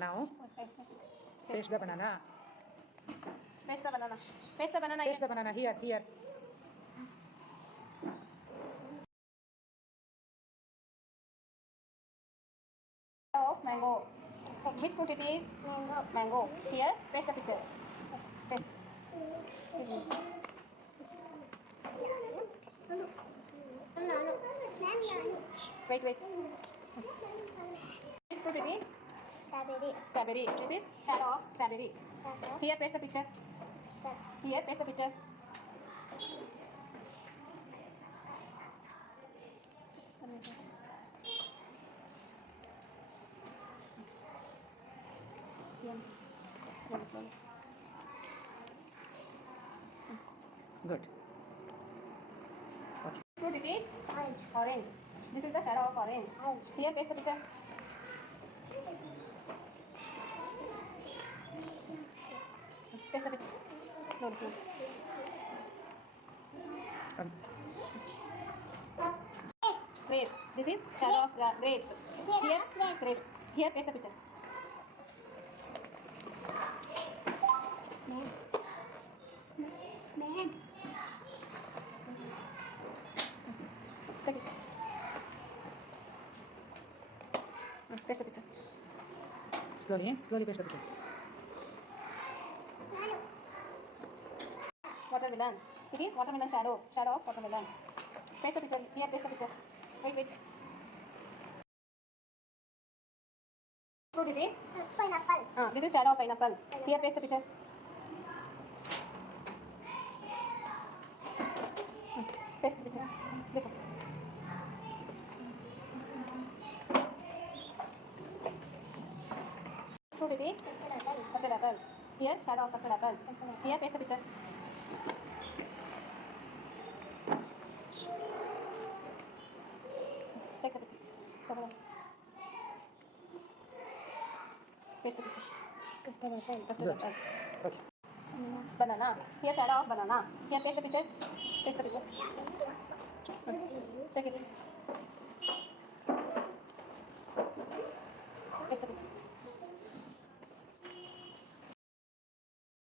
Now, paste the banana. Paste the banana. Paste the banana. Paste the banana here, here. Of mango. Which fruit it is? Mango. Mango. Here, paste the picture. Paste. Wait, wait. Which fruit it is? Strawberry. Strawberry. This is shadow of strawberry. Here, paste the picture. Here, paste the picture. Good. Okay. Fruit it is? Orange. Orange. This is the shadow of orange. Orange. Here, paste the picture. Paste the picture. Slowly, slowly. Um, Grapes. This is shadow of grapes. Here, grapes. Here, paste the picture. Man. Take it. Paste the picture. slowly, slowly paste the picture. Watermelon. It is watermelon shadow. Shadow of watermelon. Paste the picture. Here, paste the picture. Wait, wait. Fruit it is? Pineapple. This is shadow of pineapple. Here, paste the picture. Paste the picture. Look. Fruit it is? Custard apple. Here, shadow of custard apple. Here, paste the picture. Take the picture. Cover up. Paste the picture. Custard apple. Custard Good. apple. Okay. Banana. Here, shadow of banana. Here, paste the picture. Paste the picture. Take it.